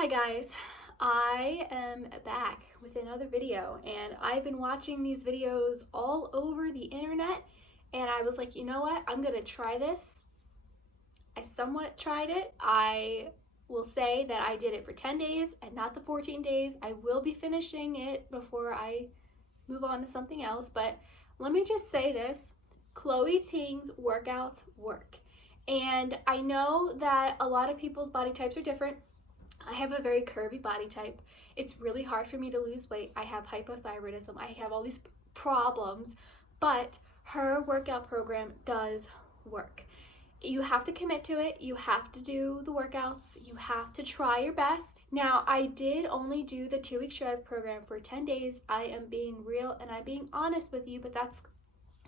Hi guys, I am back with another video and I've been watching these videos all over the internet and I was like, you know what, I'm gonna try this. I somewhat tried it. I will say that I did it for 10 days and not the 14 days. I will be finishing it before I move on to something else, but let me just say this, Chloe Ting's workouts work. And I know that a lot of people's body types are different. I have a very curvy body type. It's really hard for me to lose weight. I have hypothyroidism. I have all these problems, but her workout program does work. You have to commit to it. You have to do the workouts. You have to try your best. Now, I did only do the 2-week shred program for 10 days. I am being real and I'm being honest with you, but that's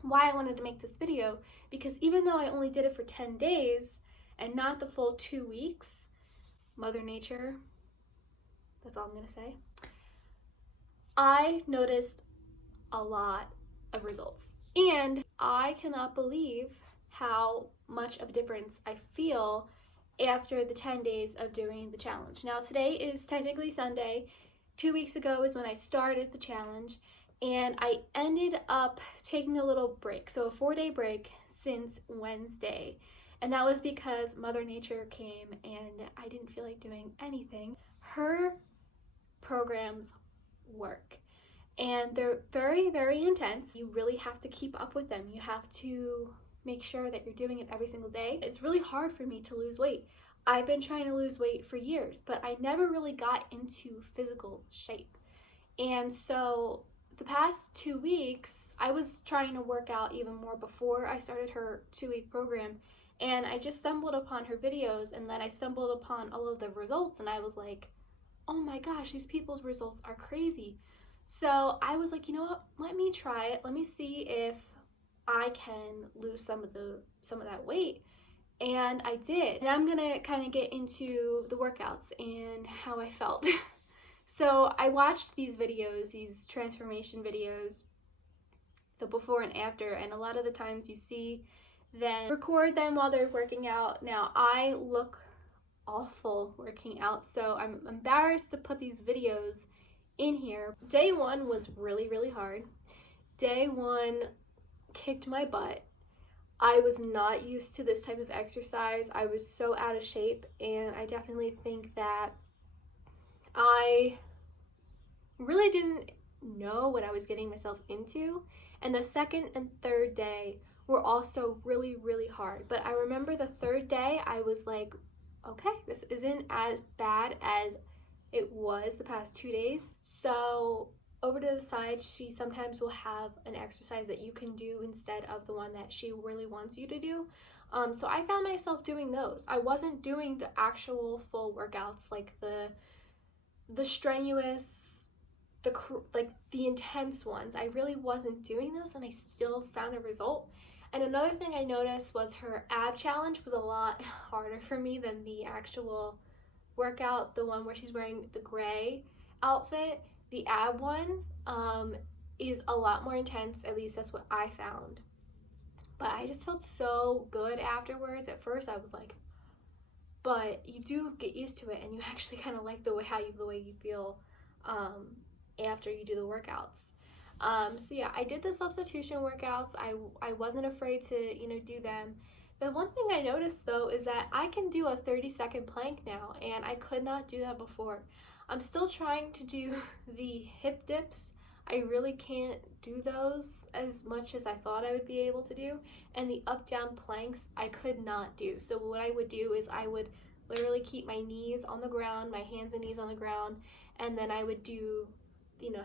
why I wanted to make this video, because even though I only did it for 10 days and not the full 2 weeks, Mother Nature, that's all I'm gonna say, I noticed a lot of results. And I cannot believe how much of a difference I feel after the 10 days of doing the challenge. Now today is technically Sunday. 2 weeks ago is when I started the challenge and I ended up taking a little break. So a 4-day break since Wednesday. And that was because Mother Nature came and I didn't feel like doing anything. Her programs work and they're very, very intense. You really have to keep up with them. You have to make sure that you're doing it every single day. It's really hard for me to lose weight. I've been trying to lose weight for years, but I never really got into physical shape. And so the past 2 weeks, I was trying to work out even more before I started her 2-week program. And I just stumbled upon her videos and then I stumbled upon all of the results and I was like, oh my gosh, these people's results are crazy. So I was like, you know what, let me try it. Let me see if I can lose some of that weight. And I did. And I'm gonna kind of get into the workouts and how I felt. So I watched these videos, these transformation videos, the before and after, and a lot of the times you see then record them while they're working out. Now, I look awful working out, so I'm embarrassed to put these videos in here. Day 1 was really, really hard. Day 1 kicked my butt. I was not used to this type of exercise. I was so out of shape, and I definitely think that I really didn't know what I was getting myself into. And the second and third day were also really, really hard. But I remember the third day, I was like, okay, this isn't as bad as it was the past 2 days. So over to the side, she sometimes will have an exercise that you can do instead of the one that she really wants you to do. So I found myself doing those. I wasn't doing the actual full workouts, like the strenuous, the intense ones. I really wasn't doing those and I still found a result. And another thing I noticed was her ab challenge was a lot harder for me than the actual workout, the one where she's wearing the gray outfit. The ab one is a lot more intense, at least that's what I found. But I just felt so good afterwards. At first I was like, but you do get used to it and you actually kind of like the way you feel after you do the workouts. So yeah, I did the substitution workouts. I wasn't afraid to, do them. The one thing I noticed though is that I can do a 30-second plank now, and I could not do that before. I'm still trying to do the hip dips. I really can't do those as much as I thought I would be able to do. And the up-down planks, I could not do. So what I would do is I would literally keep my knees on the ground, my hands and knees on the ground, and then I would do,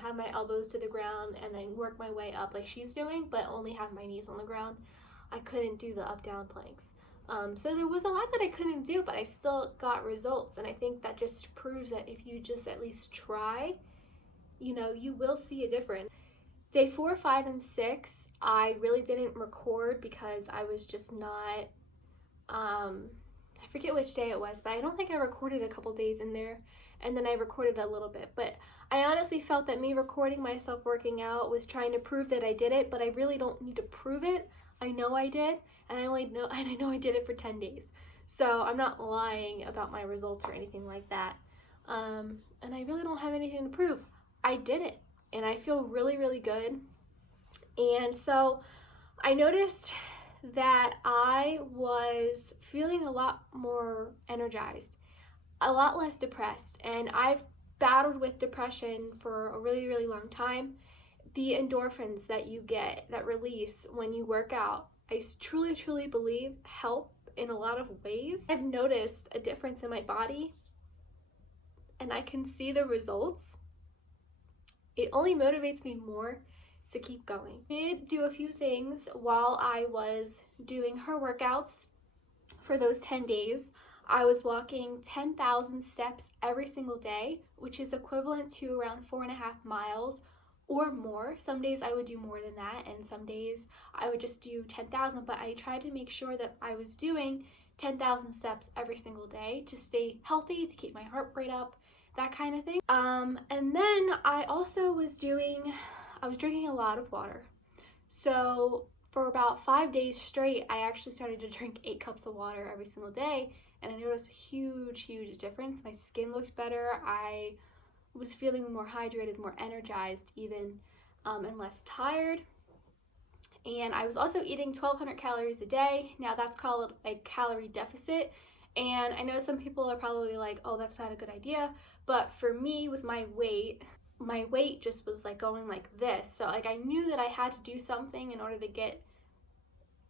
have my elbows to the ground and then work my way up like she's doing, but only have my knees on the ground. I couldn't do the up-down planks. So there was a lot that I couldn't do, but I still got results. And I think that just proves that if you just at least try, you will see a difference. Day 4, 5, and 6, I really didn't record because I was just not, I forget which day it was, but I don't think I recorded a couple days in there. And then I recorded a little bit, but I honestly felt that me recording myself working out was trying to prove that I did it, but I really don't need to prove it. I know I did, and I know I did it for 10 days. So I'm not lying about my results or anything like that. and I really don't have anything to prove. I did it, and I feel really, really good. And so I noticed that I was feeling a lot more energized, a lot less depressed, and I've battled with depression for a really, really long time. The endorphins that you get, that release when you work out, I truly, truly believe help in a lot of ways. I've noticed a difference in my body, and I can see the results. It only motivates me more to keep going. I did do a few things while I was doing her workouts for those 10 days. I was walking 10,000 steps every single day, which is equivalent to around 4.5 miles or more. Some days I would do more than that, and some days I would just do 10,000, but I tried to make sure that I was doing 10,000 steps every single day to stay healthy, to keep my heart rate up, that kind of thing. And then I also was drinking a lot of water. So for about 5 days straight, I actually started to drink 8 cups of water every single day, and I noticed a huge, huge difference. My skin looked better. I was feeling more hydrated, more energized even, and less tired. And I was also eating 1,200 calories a day. Now that's called a calorie deficit. And I know some people are probably like, oh, that's not a good idea. But for me, with my weight just was like going like this. So like I knew that I had to do something in order to get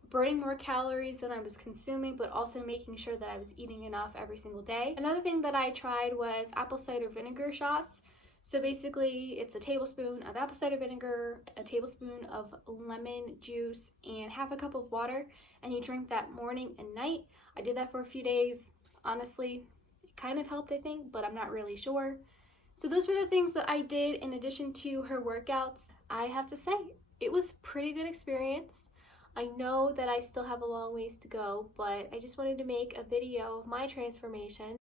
burning more calories than I was consuming, but also making sure that I was eating enough every single day. Another thing that I tried was apple cider vinegar shots. So basically it's a tablespoon of apple cider vinegar, a tablespoon of lemon juice, and half a cup of water, and you drink that morning and night. I did that for a few days. Honestly, it kind of helped, I think, but I'm not really sure. So those were the things that I did in addition to her workouts. I have to say, it was a pretty good experience. I know that I still have a long ways to go, but I just wanted to make a video of my transformation.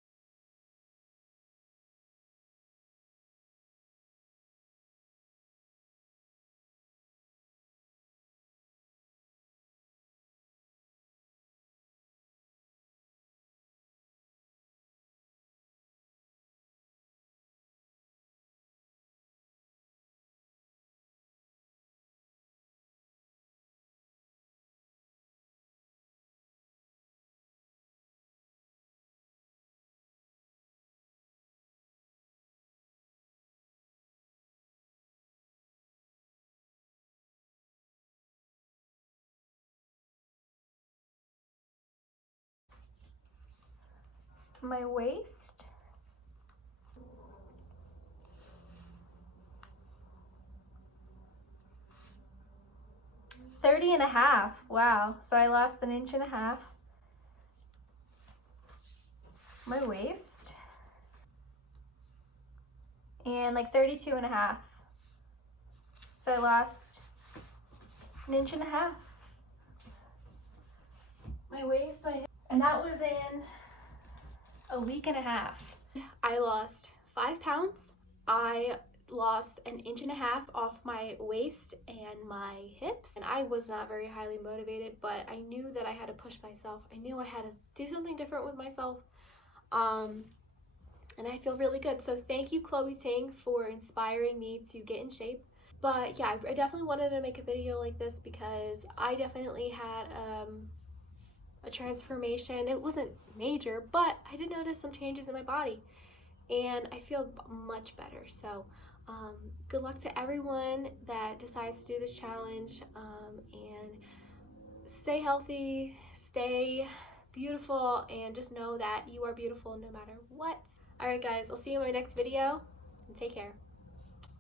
My waist. "30 and a half. Wow. So I lost 1.5 inches. My waist. And like 32 and a half. So I lost 1.5 inches. My waist, and that was in a week and a half. I lost 5 pounds. I lost 1.5 inches off my waist and my hips, and I was not very highly motivated, but I knew that I had to push myself. I knew I had to do something different with myself, and I feel really good. So thank you, Chloe Ting, for inspiring me to get in shape. But yeah, I definitely wanted to make a video like this because I definitely had a transformation. It wasn't major, but I did notice some changes in my body, and I feel much better. So good luck to everyone that decides to do this challenge, and stay healthy, stay beautiful, and just know that you are beautiful no matter what. All right, guys, I'll see you in my next video, and take care.